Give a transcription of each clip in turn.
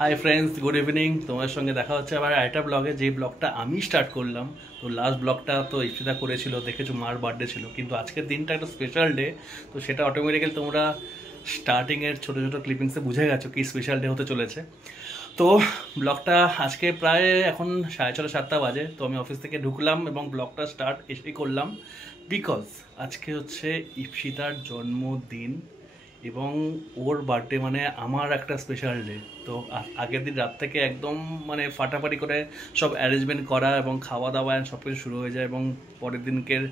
Hi friends, good evening. তোমার সঙ্গে দেখা হচ্ছে আবার একটা ব্লগে, যে ব্লগটা আমি স্টার্ট করলাম। তো লাস্ট ব্লগটা তো ইফতিদা করেছিল, দেখেছো, মার বার্থডে ছিল। কিন্তু আজকের দিনটা একটা স্পেশাল ডে, তো সেটা অটোমেটিক্যালি তোমরা স্টার্টিংয়ের ছোটো ছোটো ক্লিপিংসে বুঝে গেছো কি স্পেশাল ডে হতে চলেছে। তো ব্লগটা আজকে প্রায় এখন 6:30-7টা বাজে। তো আমি অফিস থেকে ঢুকলাম এবং ব্লগটা স্টার্ট এসেই করলাম, বিকজ আজকে হচ্ছে ইফতিদার জন্মদিন এবং ওর বার্থডে মানে আমার একটা স্পেশাল ডে। তো আগের দিন রাত থেকে একদম মানে ফাটাফাটি করে সব অ্যারেঞ্জমেন্ট করা এবং খাওয়া দাওয়া সব কিছু শুরু হয়ে যায়, এবং পরের দিনকের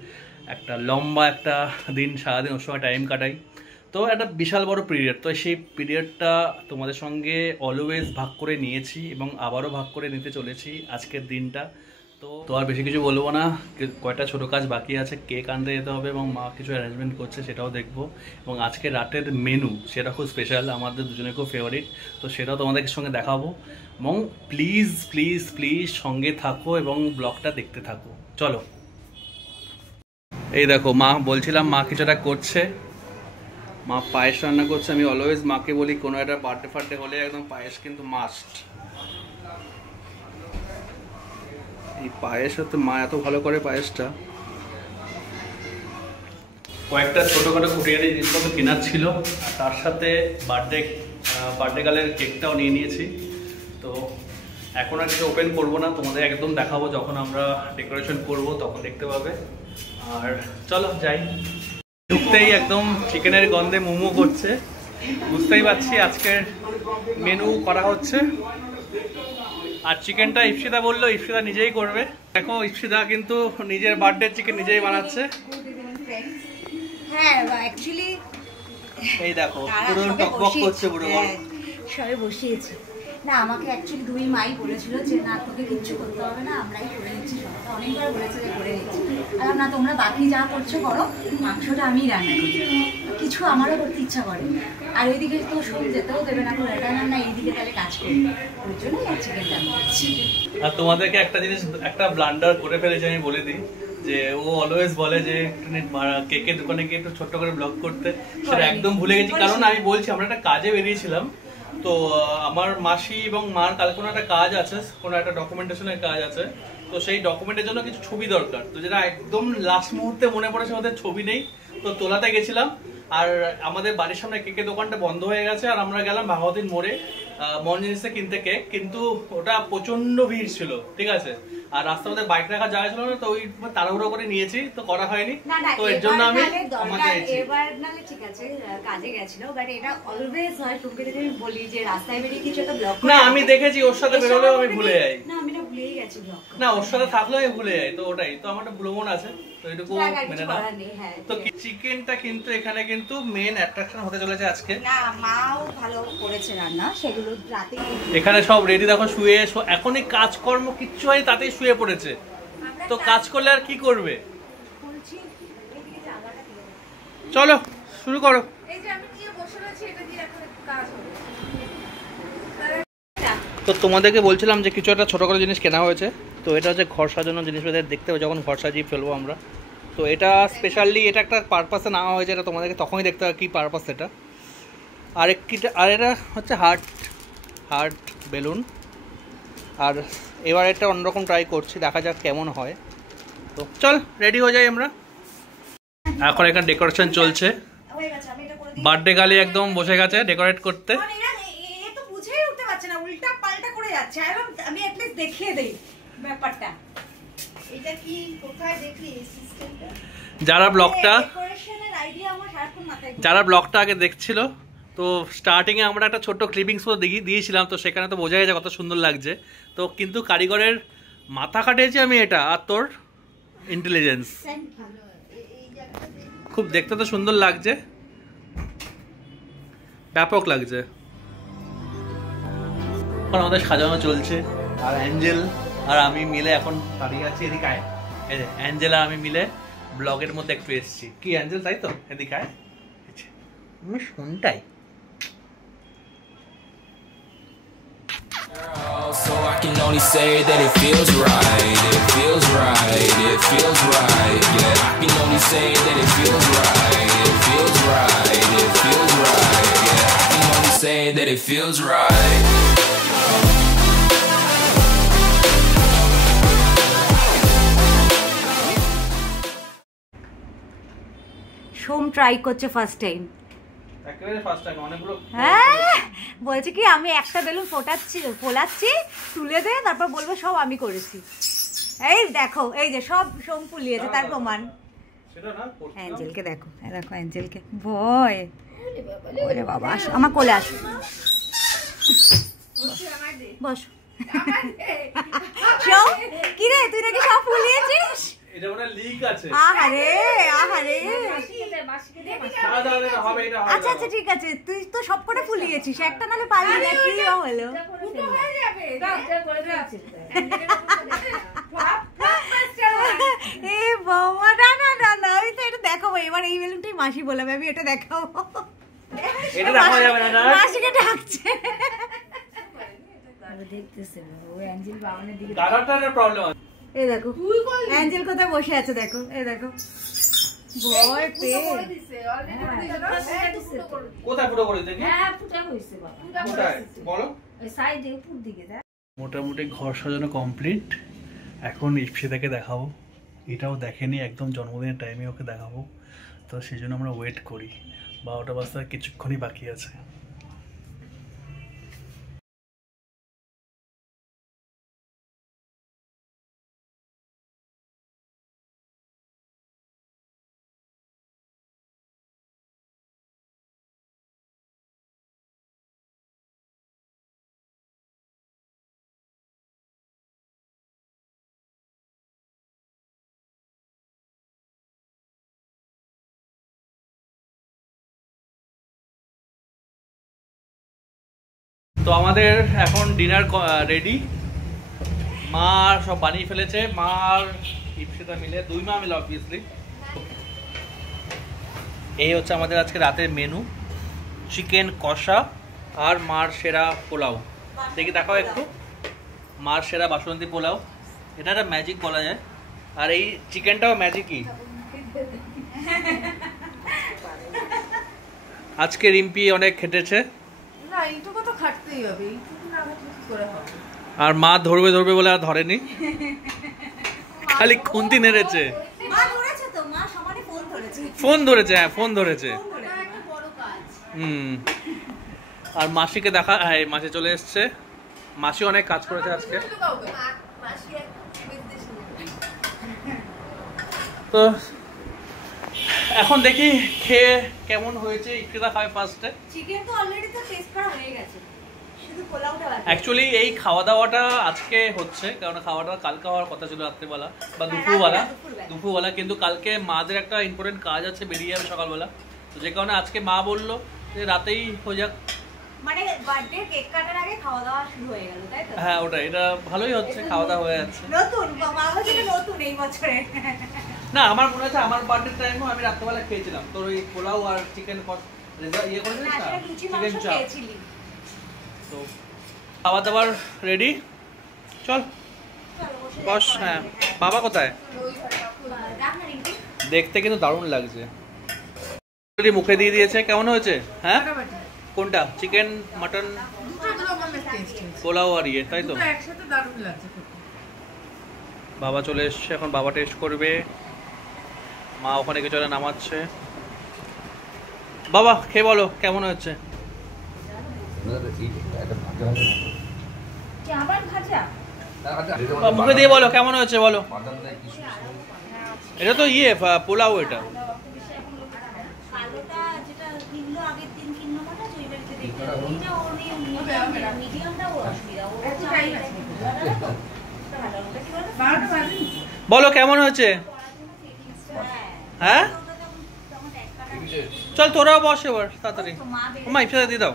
একটা লম্বা একটা দিন, সারাদিন ওর সময় টাইম কাটাই। তো একটা বিশাল বড় পিরিয়ড, তো সেই পিরিয়ডটা তোমাদের সঙ্গে অলওয়েজ ভাগ করে নিয়েছি এবং আবারও ভাগ করে নিতে চলেছি আজকের দিনটা। তো আর বেশি কিছু বলবো না, কয়টা ছোটো কাজ বাকি আছে, কেক আনতে যেতে হবে এবং মা কিছু অ্যারেঞ্জমেন্ট করছে সেটাও দেখবো। এবং আজকে রাতের মেনু সেটা খুব স্পেশাল, আমাদের দুজনের খুব ফেভারিট, তো সেটাও তোমাদের সঙ্গে দেখাবো। এবং প্লিজ প্লিজ প্লিজ সঙ্গে থাকো এবং ব্লগটা দেখতে থাকো। চলো, এই দেখো মা, বলছিলাম মা কিছুটা করছে, মা পায়েস রান্না করছে। আমি অলওয়েজ মাকে বলি কোনো একটা বার্থডে ফার্থডে হলে একদম পায়েস কিন্তু মাস্ট। এই পায়েস হতে মা এত ভালো করে পায়েসটা। কয়েকটা ছোটোখাটো খুঁটিয়ারি জিনিসপত্র কেনার ছিল, আর তার সাথে বার্থডে গালের কেকটাও নিয়ে নিয়েছি। তো এখন আর কিছু ওপেন করবো না, তোমাদের একদম দেখাবো যখন আমরা ডেকোরেশন করব, তখন দেখতে পাবে। আর চলো যাই। ঢুকতেই একদম চিকেনের গন্ধে মোমো করছে, বুঝতেই পারছি আজকের মেনু করা হচ্ছে। আর চিকেনটা ইফতিদা বললো ইফতিদা নিজেই করবে। দেখো ইফতিদা কিন্তু নিজের বার্থডে চিকেন নিজেই বানাচ্ছে। হ্যাঁ অ্যাকচুয়ালি এই দেখো পুরো টকবক করছে পুরো। সবে বসিয়েছি না, আমাকে অ্যাকচুয়ালি দুই মাই বলেছিল যে না তোকে কিচ্ছু করতে হবে না, আমরাই করে নিচ্ছি। সবাই অনেকবার বলেছে যে করে নিচ্ছি, আর না তোমরা বাকি যা করছো করো, মাংসটা আমিই রান্না করি, কিছু আমারও করতে ইচ্ছা করে। আর ওইদিকে তো সব যেতেও দেবে না, করে এটা না এইদিকে তাহলে কাজ করি, ওই জন্যই আর চিকেনটা করছি। আর তোমাদেরকে একটা জিনিস, একটা ব্লান্ডার করে ফেলেছি আমি বলে দিই, যে ও অলওয়েজ বলে যে কেকের দোকানে গিয়ে একটু ছোট্ট করে ব্লগ করতে, সেটা একদম ভুলে গেছি। কারণ আমি বলছি আমরা একটা কাজে বেরিয়েছিলাম, তো আমার মাসি এবং মার কাল কোনো একটা কাজ আছে, কোনো একটা ডকুমেন্টেশনের কাজ আছে, তো সেই ডকুমেন্টের জন্য কিছু ছবি দরকার। তো যেটা একদম লাস্ট মুহূর্তে মনে পড়েছে, আমাদের ছবি নেই, তো তোলাতে গেছিলাম। আর আমাদের বাড়ির সামনে কেকের দোকানটা বন্ধ হয়ে গেছে, আর আমরা গেলাম ভাগবতীর মোড়ে মন জিনিসে কিনতে কেক, কিন্তু ওটা প্রচন্ড ভিড় ছিল, ঠিক আছে। আর রাস্তার মধ্যে বাইক রাখা যায় ছিল না, তো ওই তাড়াহুড়ো করে নিয়েছি, তো করা হয়নি। তো এর জন্য আমি এবার নালে ঠিক আছে কাজে গেছিল, বাট এটা অলওয়েজ হয় তুমি যদি আমি বলি যে রাস্তায় বেরিয়ে কিছু একটা ব্লক না, আমি দেখেছি ওর সাথে বেরোলেও আমি ভুলে যাই। না আমি না ভুলেই গেছি ব্লক, না ওর সাথে থাকলেও আমি ভুলে যাই, তো ওটাই তো আমার একটা ভ্রমণ আছে, তো এটুকু মেনে নাও। তো চিকেনটা কিন্তু এখানে কিন্তু মেন অ্যাট্রাকশন হতে চলেছে আজকে। না মাও ভালো করেছে রান্না, সেগুলো রাতে এখানে সব রেডি দেখো, শুয়ে এখনই কাজকর্ম কিচ্ছু হয় তাতেই শুয়ে পড়েছে। তো কাজ করলে আর কি করবে, চলো শুরু করো। তো তোমাদেরকে বলছিলাম যে কিছু একটা ছোটো করে জিনিস কেনা হয়েছে। তো এটা হচ্ছে ঘর সাজানোর জিনিস, দেখতে হবে যখন ঘর সাজিয়ে ফেলবো আমরা। তো এটা স্পেশালি এটা একটা পারপাসে নেওয়া হয়েছে, এটা তোমাদেরকে তখনই দেখতে হবে কী পারপাস এটা। আর এটা হচ্ছে হার্ট বেলুন। আর এবার এটা অন্যরকম ট্রাই করছি, দেখা যাক কেমন হয়। তো চল রেডি হয়ে যাই আমরা। এখন এখানে ডেকোরেশন চলছে, বার্থডে গালি একদম বসে গেছে ডেকোরেট করতে। উল্টা পাল্টা করে যাচ্ছে, আমি অ্যাটলিস্ট দেখিয়ে দেই ব্যাপারটা, এটা কি কোথায় দেখলি সিস্টেমটা। যারা ব্লগটা আগে দেখছিল, তো স্টার্টিংয়ে আমরা একটা ছোট্ট ক্লিপিংস দিয়েছিলাম, তো সেখানে তো বোঝা যায় কত সুন্দর লাগছে। তো কিন্তু কারিগরের মাথা কাটিয়েছি আমি এটা, আর তোর ইন্টেলিজেন্স, খুব দেখতে তো সুন্দর লাগছে, ব্যাপক লাগছে। এখন আমাদের সাজানো চলছে, আর অ্যাঞ্জেল আর আমি মিলে এখন দাঁড়িয়ে আছি। এদিকে আয়, এই যে অ্যাঞ্জেল আর আমি মিলে ব্লগের মধ্যে একটু এসেছি। কি অ্যাঞ্জেল, তাই তো? এদিকে আয়, আমি শুনটাই। So I can only say that it feels right, it feels right, it feels right, yeah. I can only say that it feels right, it feels right, it feels right, yeah. I can only say that it feels right. একদম try করছে first time. একেবারে first time অনেকগুলো। হ্যাঁ বলছে কি আমি একটা balloon ফোলাচ্ছি, তুলে দে, তারপর বলবো সব আমি করেছি। এই দেখো এই যে সব সোম ফুলিয়েছে, তার প্রমাণ। অ্যাঞ্জেলকে দেখো, দেখো অ্যাঞ্জেলকে ভয়। ওরে বাবা আমার কোলে আসো, বস। কি রে তুই নাকি সব ফুলিয়েছিস? এটা মনে লিক আছে। আহারে আহারে, আচ্ছা আচ্ছা ঠিক আছে, তুই তো সব করে ফুলিয়েছিস, একটা নালে পারলি না, কি হলো? এ বাবা, না না না না, ওই তো এটা দেখাবো এবার, এই বেলুনটাই মাসি বলবে, আমি এটা দেখাবো। এটা দেখানো যাবে না, মাসিকে ডাকছে। এই দেখো অ্যাঞ্জেল কোথায় বসে আছে, দেখো এই দেখো ভয় পেয়ে। কোথায় ফুটো করে দেখি? হ্যাঁ ফুটা হইছে বাবা, কোথায় বলো? ওই সাইডে উপর দিকে যা। মোটামুটি ঘর সাজানো কমপ্লিট। এখন ইপসিতাকে দেখাবো, এটাও দেখেনি, একদম জন্মদিনের টাইমে ওকে দেখাবো, তো সেই জন্য আমরা ওয়েট করি। 12টা বাজতে কিছুক্ষণই বাকি আছে। তো আমাদের এখন ডিনার রেডি। মা সব বানিয়ে ফেলেছে, মা আর ইপসিতা মিলে, দুই মা মিলে অবভিয়াসলি। এই হচ্ছে আমাদের আজকে রাতের মেনু, চিকেন কষা আর মার সেরা পোলাও। দেখি দেখাও একটু, মার সেরা বাসন্তী পোলাও, এটা একটা ম্যাজিক বলা যায়। আর এই চিকেনটাও ম্যাজিকই। আজকে রিম্পি অনেক খেটেছে, না এইটুকু তো খাটতেই হবে, এইটুকু না খাটলে কি করে হবে? আর মা ধরবে ধরবে বলে আর ধরেনি, খালি খুন্তি নেড়েছে। মা ধরেছে তো, মা সমানে ফোন ধরেছে। ফোন ধরেছে, হ্যাঁ ফোন ধরেছে। একটা বড় কাজ। আর মাসিকে দেখা, হ্যাঁ মাসি চলে এসছে, মাসি অনেক কাজ করেছে আজকে। তো এখন দেখি খেয়ে কেমন হয়েছে। ইকরিতা খায় ফার্স্টে। চিকেন তো অলরেডি তো টেস্ট করা হয়ে গেছে, শুধু পোলাওটা বাকি। অ্যাকচুয়ালি এই খাওয়া দাওয়াটা আজকে হচ্ছে, কারণ খাওয়াটা কালকে হওয়ার কথা ছিল রাত্রেবেলা বা দুপুরবেলা, কিন্তু কালকে মাদের একটা ইম্পর্টেন্ট কাজ আছে, বেরিয়ে যাবে সকালবেলা, তো যে কারণে আজকে মা বললো যে রাতেই হয়ে যাক। মানে বার্থডে কেক কাটার আগে খাওয়া দাওয়া শুরু হয়ে গেল, তাই তো? হ্যাঁ ওটা, এটা ভালোই হচ্ছে, খাওয়া দাওয়া হয়ে যাচ্ছে। নতুন মা বলছে নতুন এই বছরে। না আমার মনে হচ্ছে আমার বার্থডে টাইমও আমি রাত্রেবেলা খেয়েছিলাম তোর ওই পোলাও আর চিকেন ইয়ে করেছিস না, চিকেন চাপ। তো খাওয়া দাওয়ার রেডি, চল বস। হ্যাঁ বাবা কোথায়? দেখতে কিন্তু দারুণ লাগছে, মুখে দিয়ে দিয়েছে। কেমন হয়েছে? হ্যাঁ কোনটা, চিকেন মাটন পোলাও আর ইয়ে, তাই তো? একসাথে দারুণ লাগছে। বাবা চলে এসছে, এখন বাবা টেস্ট করবে, মা ওখানে কিছু নামাচ্ছে। বাবা খেয়ে বলো কেমন হয়েছে। মুখে দিয়ে বলো কেমন হয়েছে বলো। এটা তো ইয়ে পোলাও, এটা বলো কেমন হয়েছে। হ্যাঁ চল তোরাও বস এবার তাড়াতাড়ি। মা ইপসাদা দিয়ে দাও।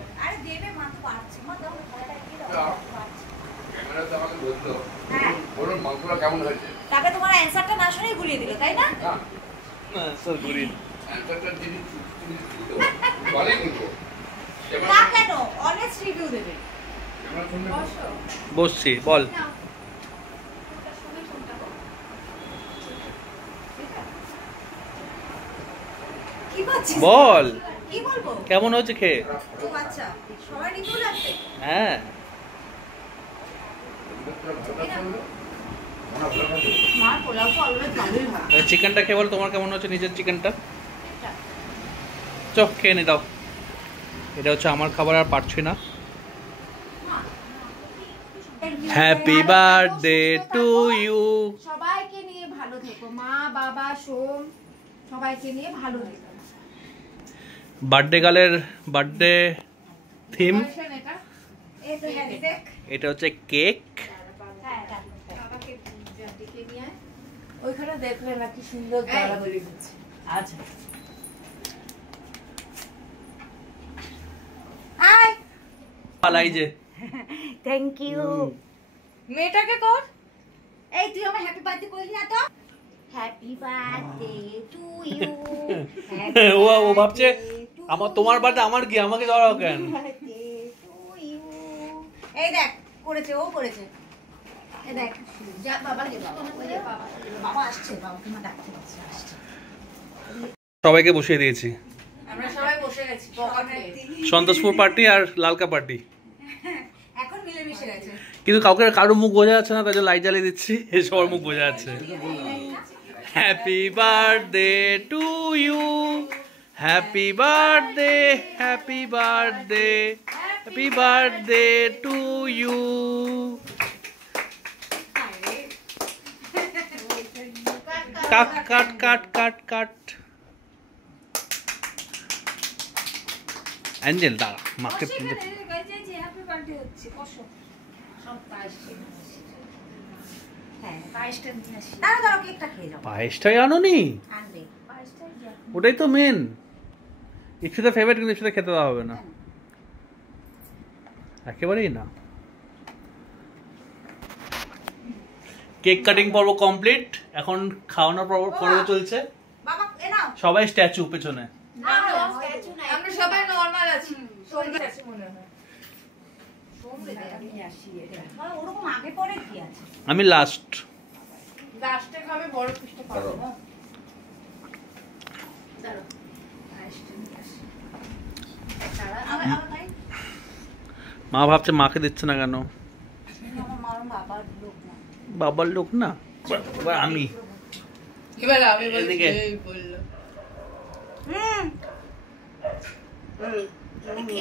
তাকে তোমার অ্যানসারটা না শুনেই ঘুরিয়ে দিল, তাই না? স্যার ঘুরিয়ে না কেন, অনেস্ট রিভিউ দেবে। বসছি, বল কি করছিস? বল কি বলবো? কেমন হয়েছে খেয়ে? ও আচ্ছা, সবাই রিভিউ লাগবে। হ্যাঁ মার পোলাও তো অলরেডি ভালোই হয়। চিকেনটা খেয়ে বল তোমার কেমন হচ্ছে, নিজের চিকেনটা। চোখ খেয়ে নি দাও। এটা হচ্ছে আমার খাবার, আর পারছি না। Happy birthday to you. সবাইকে নিয়ে ভালো থেকো, মা বাবা সোম সবাইকে নিয়ে ভালো থেকো। বার্থডে গার্লের বার্থডে থিম এটা এটা হচ্ছে কেক। বাবাকে ডেকে নিয়ে আয়। ওইখানে দেখলে না কি সুন্দর গলা বলে দিচ্ছে। আচ্ছা হাই পালাই যে থ্যাংক ইউ। মেয়েটাকে কর। এই তুই আমার হ্যাপি বার্থডে বললি না তো? Happy birthday to you. ও ভাবছে আমার তোমার বার্থডে আমার কি, আমাকে ধরাও কেন? এই দেখ করেছে, ও করেছে। এই দেখ যা বাবাকে দাও। ওই যে বাবা। বাবা আসছে, বাবাকে মা ডাকতে পারছে, আসছে। সবাইকে বসিয়ে দিয়েছি। আমরা সবাই বসে গেছি পকেটে। সন্তোষপুর পার্টি আর লালকা পার্টি। এখন মিলেমিশে গেছে। কিন্তু কারো মুখ বোঝা যাচ্ছে না, তাই জন্য লাইট জ্বালিয়ে দিচ্ছি, সবার মুখ বোঝা যাচ্ছে। Happy birthday to you, happy birthday, happy birthday, happy birthday to you. Cut cut cut cut cut. Angel দাঁড়া, মাকে হ্যাপি বার্থডে হচ্ছে বসো। সব পাশে হ্যাঁ পায়েসটা নিয়ে আসি। দাঁড়াও কেকটা খেয়ে যাও। পায়েসটাই আনোনি? আনবে পায়েসটাই যা। ওটাই তো মেন। ইপসিতা ফেভারিট, কিন্তু ইপসিতা খেতে দেওয়া হবে না, একেবারেই না। কেক কাটিং পর্ব কমপ্লিট, এখন খাওয়ানোর পর্ব চলছে। বাবা এ নাও। সবাই স্ট্যাচু পেছনে। না স্ট্যাচু নাই, আমরা সবাই নরমাল আছি। সঙ্গে আছে মনে হয়। আমি আসি এটা। মানে ওরকম আগে পরে কি আছে? আমি লাস্ট। লাস্টে খাবে বড় পিসটা খাবো না। দাঁড়াও। পায়েসটা নিয়ে আসি। আমার ভাই মা ভাবছে মাকে দিচ্ছে না কেন? আমার মার বাবার লোক না। বাবার লোক না, এবার আমি। এবার আমি এদিকে। বললো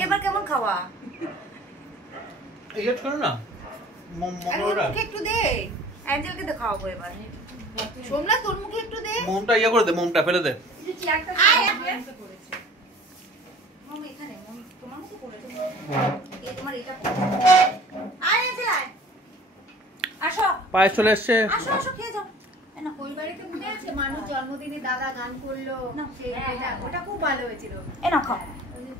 এবার কেমন খাওয়া? এই করো না, মুখে একটু দে, অ্যাঞ্জেলকে তো খাওয়াবো এবার। সোমনা তোর মুখে একটু দে। মোমটা ইয়ে করে দে, মোমটা ফেলে দে। চেয়ারটা করেছে। মম এখানে, মম তোমার মতো করেছে। এই তোমার এটা আয় অ্যাঞ্জেল আয়। আসো পায়েস চলে এসছে। আসো আসো খেয়ে যাও। এই নাও। ওই বাড়িতে মনে আছে মানুষ জন্মদিনে দাদা গান করলো, না। সেই ওটা খুব ভালো হয়েছিল। এই নাও খাও।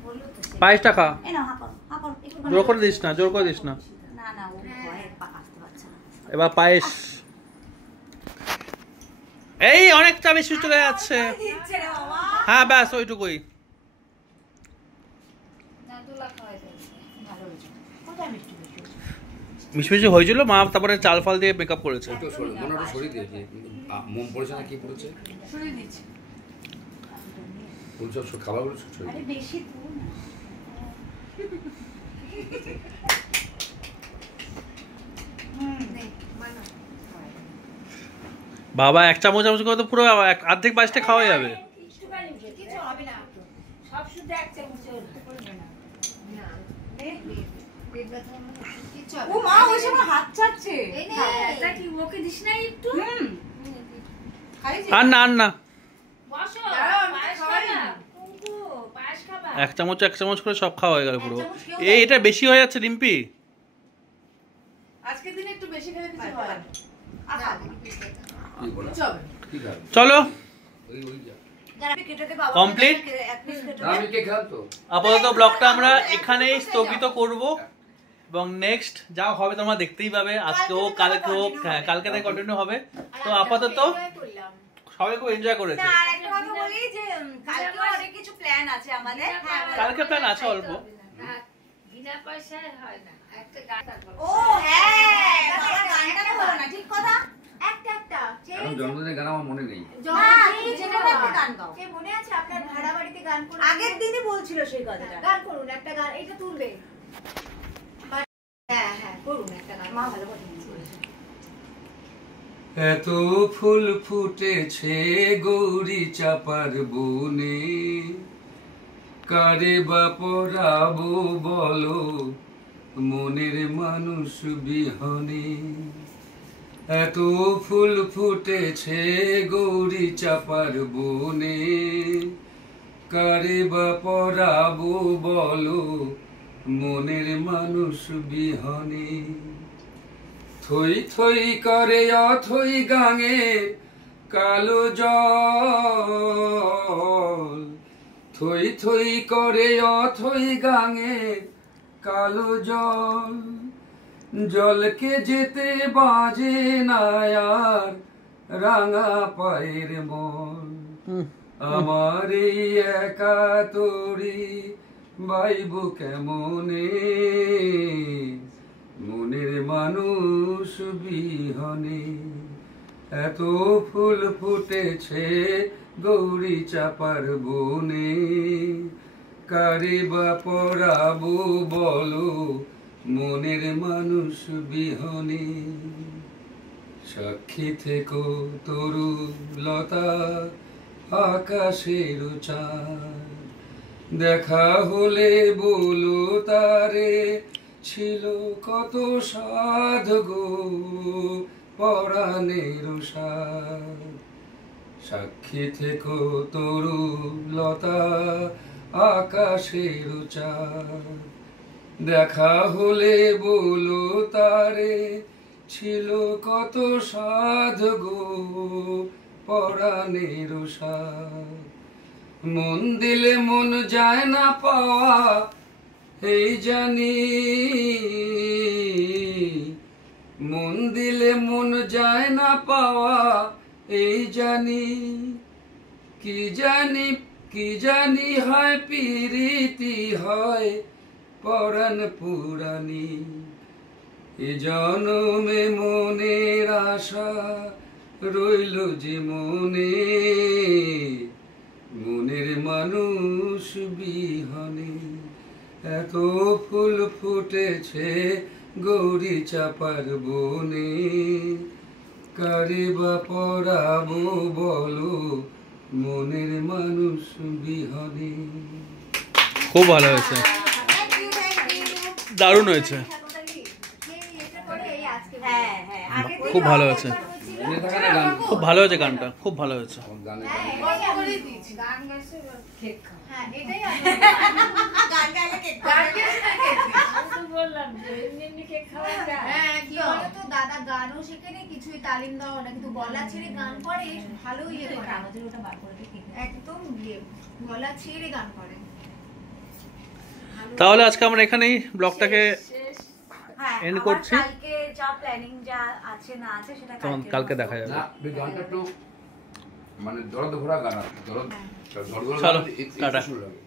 বললো তো সে। পায়েসটা খা, এই নাও হা করো, হা করো। একটু জোর করে দিস না, জোর করে দিস না। না না ও ভয়ে আসতে পারছে না। এবার পায়েস। এই অনেকটা বেশি চলে যাচ্ছে। দিচ্ছে রে বাবা। হ্যাঁ ব্যাস ওইটুকুই। নাদুলা খাওয়া যায়। ভালো হয়েছে। কোথায় মিষ্টি মিষ্টি? মিশমিশি হয়েছিল, মা তারপরে চাল ফাল দিয়ে মেকআপ করেছে। একটু সরে মনে সরিয়ে দিয়েছে। মোম পড়েছে না কি পড়েছে? শুনে দিচ্ছি। ফুল সব খাবারগুলো সব সরিয়ে আরে বেশি তো না। নে বানা। বাবা এক চামচ চামচ করে তো পুরো অর্ধেক পায়েসটা খাওয়া যাবে। কিছু হবে না। সব শুধু এক চামচ হতে পারবে না। না। পেট ব্যথা হবে না। কিছু হবে ও মা ওই সময় হাত ছাড়ছে। এই নে। এটা কি ওকে দিস না একটু? খাইছি। আর না আর না, বসো। দাঁড়াও পায়েস খাওয়াই। কুকু পায়েস খাবা। এক চামচ করে সব খাওয়া হয়ে গেল পুরো। এক চামচ কেউ এই এটা বেশি হয়ে যাচ্ছে রিম্পি। আজকের দিনে একটু বেশি খেলে কিছু হয় না। আহা। কি বলা? কিছু হবে না। কি খাবে? চলো ওই যা। যারা কেটে দে বাবা। Complete? এক পিস কেটে আমি দে। কে খাব তো? আপাতত ব্লগটা আমরা এখানেই স্থগিত করব, এবং নেক্সট যা হবে তোমরা দেখতেই পাবে। আজকে হোক কালকে হোক, হ্যাঁ কালকে থেকে কন্টিনিউ হবে। তো আপাতত সবাই খুব এনজয় করেছে। না আর একটা কথা বলি যে কালকে অনেক কিছু প্ল্যান আছে আমাদের। হ্যাঁ কালকে প্ল্যান আছে অল্প। বিনা পয়সায় হয় না। একটা গান তারপর। ও হ্যাঁ তাহলে গানটা তো হলো না, ঠিক কথা। একটা এখন জন্মদিনের গান আমার মনে নেই। না তুমি জেনে একটা গান গাও। কে মনে আছে আপনার ভাড়া বাড়িতে গান করুন? আগের দিনই বলছিল সেই কথাটা। গান করুন একটা গান, এটা তুলবে। হ্যাঁ হ্যাঁ করুন একটা গান। মা ভালো কথা বলছে। এত ফুল ফুটেছে গৌরী চাপার বনে, কারে বা পরাবো বলো মনের মানুষ বিহনে। এত ফুল ফুটেছে গৌরী চাপার বনে, কারে বা পরাবো বলো মনের মানুষ বিহনে। থই থই করে অথই গাঙে কালো জল, থই থই করে অথই গাঙে কালো জল। জলকে যেতে বাজে না আর রাঙা পায়ের মন। আমার এই একা তোরি বাইব কেমনে মনের মানুষ বিহনে। এত ফুল ফুটেছে গৌরী চাপার বনে, কারে বা পরাবো বলো মনের মানুষ বিহনে। সাক্ষী থেকো তরু লতা আকাশের চাঁদ, দেখা হলে বলো তারে ছিল কত সাধ গো পরাণের সাধ। সাক্ষী থেকো তরু লতা আকাশের চাঁদ, দেখা হলে বলো তারে ছিল কত সাধ গো পরাণের সাধ। মন দিলে মন যায় না পাওয়া এই জানি, মন দিলে মন যায় না পাওয়া এই জানি। কি জানি কি জানি হয় প্রীতি হয় পরাণ পুরাণী। এ জনমে মনের আশা রইল যে মনে মনের মানুষ বিহনে। এত ফুল ফুটেছে গৌরী চাপার বনে, কারে বা পরাবো বলো মনের মানুষ বিহনে। খুব ভালো হয়েছে, দারুণ হয়েছে, খুব ভালো হয়েছে, খুব ভালো হয়েছে গানটা, খুব ভালো হয়েছে। দাদা গানও শেখেনি, কিছুই তালিম দেওয়া না, কিন্তু গলা ছেড়ে গান করে ভালো ইয়ে করে, একদম গলা ছেড়ে গান করে। তাহলে আজকে আমরা এখানেই ব্লগটাকে হ্যাঁ, এন্ড আবার করছি। কালকে যা প্ল্যানিং যা আছে না আছে সেটা তখন কালকে দেখা যাবে। না এই গানটা একটু মানে দরদ ভরা গান, দরদ চলো, টাটা। শুরু লাগে।